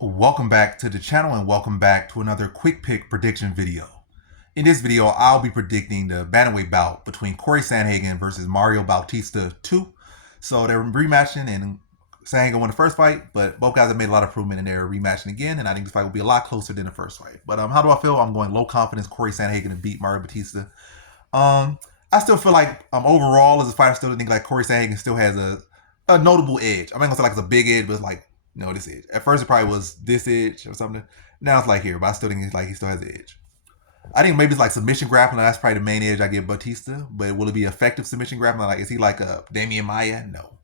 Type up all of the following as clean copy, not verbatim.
Welcome back to the channel and welcome back to another quick pick prediction video. In this video, I'll be predicting the bantamweight bout between Cory Sandhagen versus Mario Bautista 2. So they're rematching and Sandhagen won the first fight, but both guys have made a lot of improvement and they're rematching again, and I think this fight will be a lot closer than the first fight. But how do I feel? I'm going low confidence Cory Sandhagen to beat Mario Bautista. I still feel like overall as a fighter, I still think like Cory Sandhagen still has a notable edge. I'm not gonna say like it's a big edge, but it's like this edge. At first, it probably was this edge or something. Now it's like here, but I still think it's like he still has the edge. I think maybe it's like submission grappling. That's probably the main edge I give Bautista. But will it be effective submission grappling? Like, is he like a Damian Maya? No.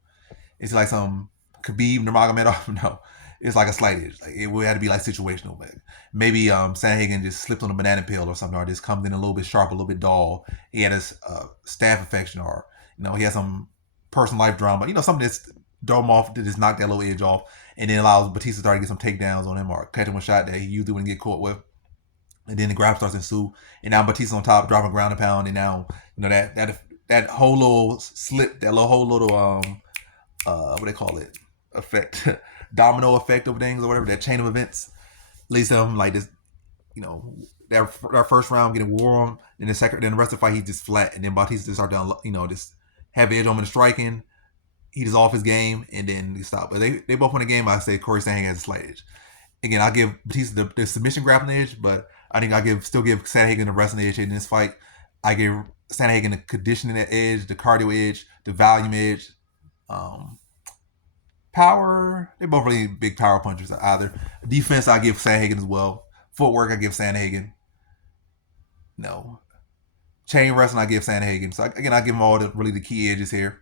Is he like some Khabib Nurmagomedov? No. It's like a slight edge. Like it would have to be like situational. But maybe Sandhagen just slipped on a banana peel or something, or just comes in a little bit sharp, a little bit dull. He had a staph infection, or he has some personal life drama. Something that's throw him off to just knock that little edge off, and then allows Bautista to start to get some takedowns on him or catch him with a shot that he usually wouldn't get caught with. And then the grab starts to ensue, and now Bautista on top, dropping ground and pound, and now that whole little slip, that whole little what they call it, effect, domino effect of things or whatever, that chain of events leads to him like this, that first round getting warm, then the rest of the fight he's just flat, and then Bautista just start down, just have edge on him in the striking. He just off his game, and then he stop. But they both win the game. I say Cory Sandhagen has a slight edge. Again, I give Bautista the submission grappling edge, but I think still give Sandhagen the wrestling edge in this fight. I give Sandhagen the conditioning edge, the cardio edge, the volume edge, power. They're both really big power punchers. Either defense, I give Sandhagen as well. Footwork, I give Sandhagen. No, chain wrestling, I give Sandhagen. So again, I give him all the key edges here.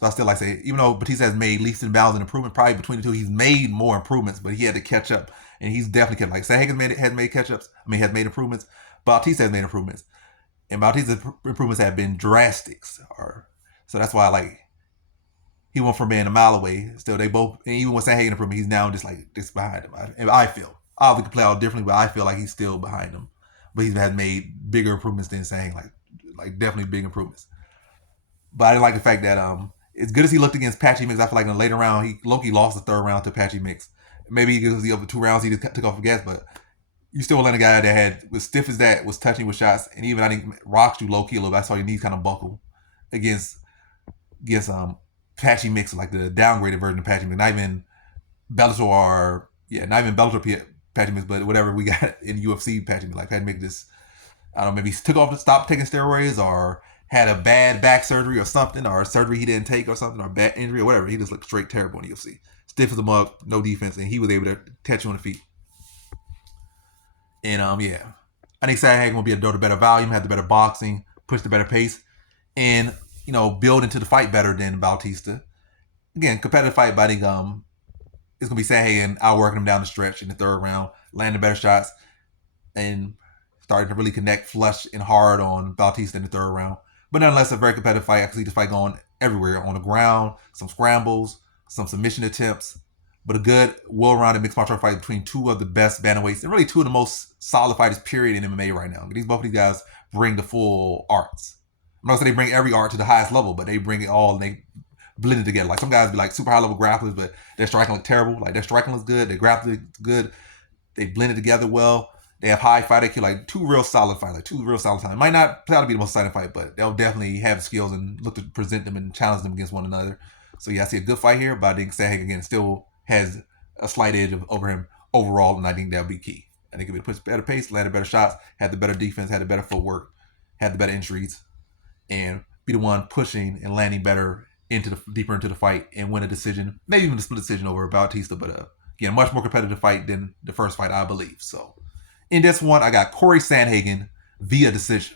So I still like to say, even though Bautista has made leaps and bounds and improvement, probably between the two, he's made more improvements, but he had to catch up, and he's definitely kept. Like Sandhagen has made catch-ups. Has made improvements. Bautista has made improvements, and Bautista's improvements have been drastic. So that's why he went from being a mile away. Still, they both, and even with Sandhagen improvement, he's now just behind him. And I feel, obviously could play out differently, but I feel like he's still behind him. But he has made bigger improvements than Sandhagen, like definitely big improvements. But I didn't like the fact that as good as he looked against Patchy Mix, I feel like in the later round, Loki lost the third round to Patchy Mix. Maybe because the other two rounds he just took off the gas, but you still letting a guy that was stiff as that, was touching with shots, and even I think rocks you low key a little bit. I saw your knees kind of buckle against Patchy Mix, like the downgraded version of Patchy Mix. Not even Bellator, Patchy Mix, but whatever we got in UFC Patchy Mix. Like Patchy Mix just, I don't know, maybe he stopped taking steroids, or had a bad back surgery or something, or a surgery he didn't take or something, or a bad injury or whatever. He just looked straight terrible in the UFC. Stiff as a mug, no defense, and he was able to catch you on the feet. And I think Sandhagen will be the better volume, have the better boxing, push the better pace, and build into the fight better than Bautista. Again, competitive fight, but I think it's gonna be Sandhagen outworking him down the stretch in the third round, landing better shots, and starting to really connect flush and hard on Bautista in the third round. But nonetheless, a very competitive fight. I can see this fight going everywhere, on the ground, some scrambles, some submission attempts, but a good, well-rounded mixed martial art fight between two of the best bantamweights, and really two of the most solid fighters, period, in MMA right now. Both of these guys bring the full arts. I'm not saying they bring every art to the highest level, but they bring it all and they blend it together. Like some guys be like super high-level grapplers, but their striking look terrible. Like their striking looks good, their grappling looks good. They blend it together well. They have high fight IQ, like two real solid fighters. It might not play out to be the most exciting fight, but they'll definitely have skills and look to present them and challenge them against one another. So I see a good fight here, but I think Sandhagen again still has a slight edge over him overall, and I think that'll be key. I think if it puts better pace, landed better shots, had the better defense, had the better footwork, had the better entries, and be the one pushing and landing better deeper into the fight and win a decision, maybe even a split decision over Bautista. But again, much more competitive fight than the first fight, I believe. So in this one, I got Cory Sandhagen via decision.